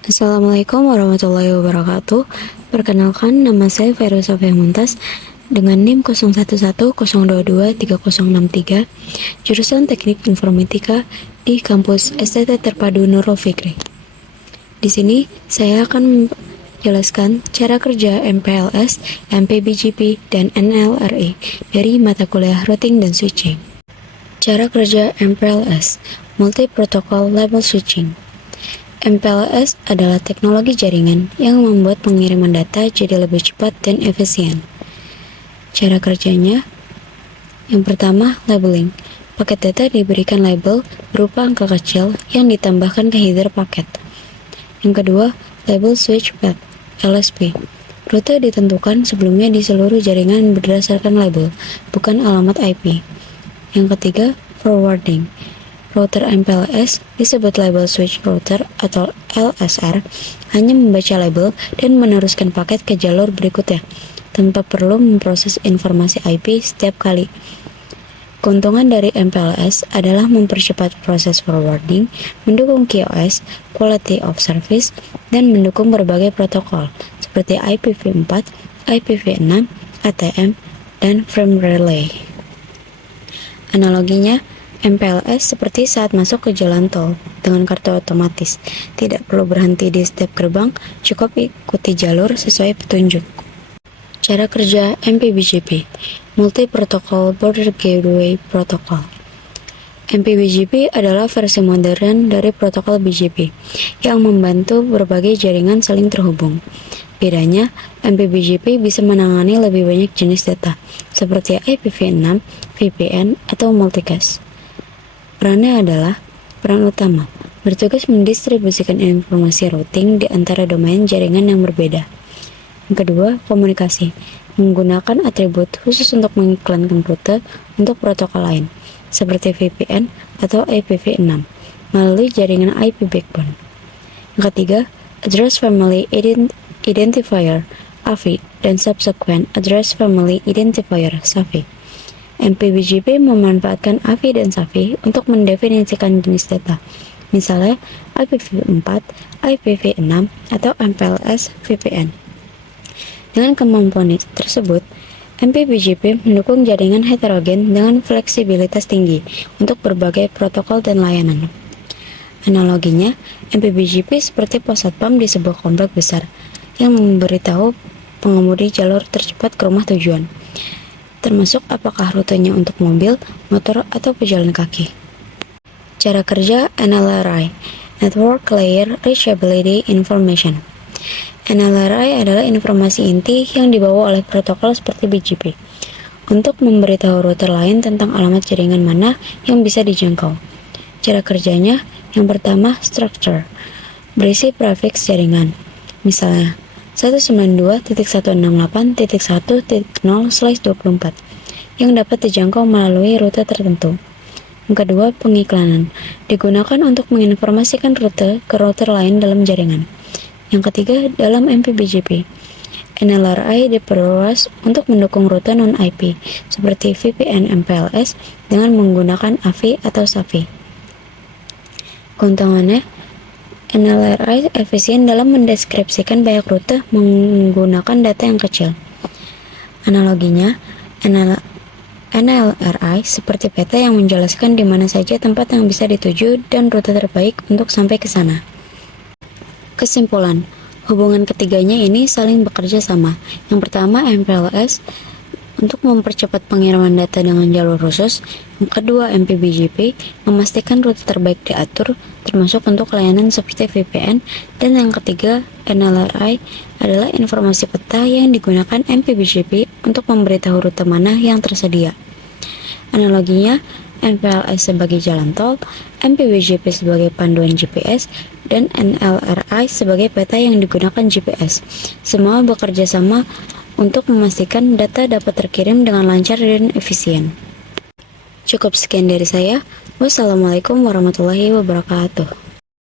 Assalamualaikum warahmatullahi wabarakatuh. Perkenalkan, nama saya Feru Sofia Muntas dengan NIM 0110223063, jurusan Teknik Informatika di kampus STT Terpadu Nurul Fikri. Di sini saya akan menjelaskan cara kerja MPLS, MPBGP, dan NLRI dari mata kuliah Routing dan Switching. Cara kerja MPLS, Multi Protocol Label Switching. MPLS adalah teknologi jaringan yang membuat pengiriman data jadi lebih cepat dan efisien. Cara kerjanya, yang pertama, labeling. Paket data diberikan label berupa angka kecil yang ditambahkan ke header paket. Yang kedua, label switch path, LSP. Rute ditentukan sebelumnya di seluruh jaringan berdasarkan label, bukan alamat IP. Yang ketiga, forwarding. Router MPLS disebut label switch router atau LSR, hanya membaca label dan meneruskan paket ke jalur berikutnya, tanpa perlu memproses informasi IP setiap kali. Keuntungan dari MPLS adalah mempercepat proses forwarding, mendukung QoS, quality of service, dan mendukung berbagai protokol, seperti IPv4, IPv6, ATM, dan frame relay. Analoginya, MPLS seperti saat masuk ke jalan tol dengan kartu otomatis. Tidak perlu berhenti di setiap gerbang, cukup ikuti jalur sesuai petunjuk. Cara kerja MPBGP, Multi Protocol Border Gateway Protocol. MPBGP adalah versi modern dari protokol BGP yang membantu berbagai jaringan saling terhubung. Bedanya, MPBGP bisa menangani lebih banyak jenis data, seperti IPv6, VPN, atau multicast. Perannya adalah peran utama, bertugas mendistribusikan informasi routing di antara domain jaringan yang berbeda. Yang kedua, komunikasi, menggunakan atribut khusus untuk mengiklankan rute untuk protokol lain, seperti VPN atau IPv6, melalui jaringan IP backbone. Yang ketiga, Address Family Identifier, AFI, dan Subsequent Address Family Identifier, SAFI. MPBGP memanfaatkan AFI dan SAFI untuk mendefinisikan jenis data, misalnya IPv4, IPv6, atau MPLS VPN. Dengan kemampuan tersebut, MPBGP mendukung jaringan heterogen dengan fleksibilitas tinggi untuk berbagai protokol dan layanan. Analoginya, MPBGP seperti pos satpam di sebuah komplek besar yang memberitahu pengemudi jalur tercepat ke rumah tujuan, termasuk apakah rutenya untuk mobil, motor, atau pejalan kaki. Cara kerja NLRI, Network Layer Reachability Information. NLRI adalah informasi inti yang dibawa oleh protokol seperti BGP untuk memberitahu router lain tentang alamat jaringan mana yang bisa dijangkau. Cara kerjanya, yang pertama, structure, berisi prefix jaringan, misalnya 192.168.1.0/24 yang dapat dijangkau melalui rute tertentu. Yang kedua, pengiklanan, digunakan untuk menginformasikan rute ke router lain dalam jaringan. Yang ketiga, dalam MPBGP, NLRI diperluas untuk mendukung rute non-IP seperti VPN MPLS dengan menggunakan AFI atau SAFI. Keuntungannya, NLRI efisien dalam mendeskripsikan banyak rute menggunakan data yang kecil. Analoginya, NLRI seperti peta yang menjelaskan di mana saja tempat yang bisa dituju dan rute terbaik untuk sampai ke sana. Kesimpulan, hubungan ketiganya ini saling bekerja sama. Yang pertama, MPLS untuk mempercepat pengiriman data dengan jalur khusus. Yang kedua, MPBGP memastikan rute terbaik diatur, termasuk untuk layanan seperti VPN. Dan yang ketiga, NLRI adalah informasi peta yang digunakan MPBGP untuk memberitahu rute mana yang tersedia. Analoginya, MPLS sebagai jalan tol, MPBGP sebagai panduan GPS, dan NLRI sebagai peta yang digunakan GPS. Semua bekerja sama untuk memastikan data dapat terkirim dengan lancar dan efisien. Cukup sekian dari saya. Wassalamualaikum warahmatullahi wabarakatuh.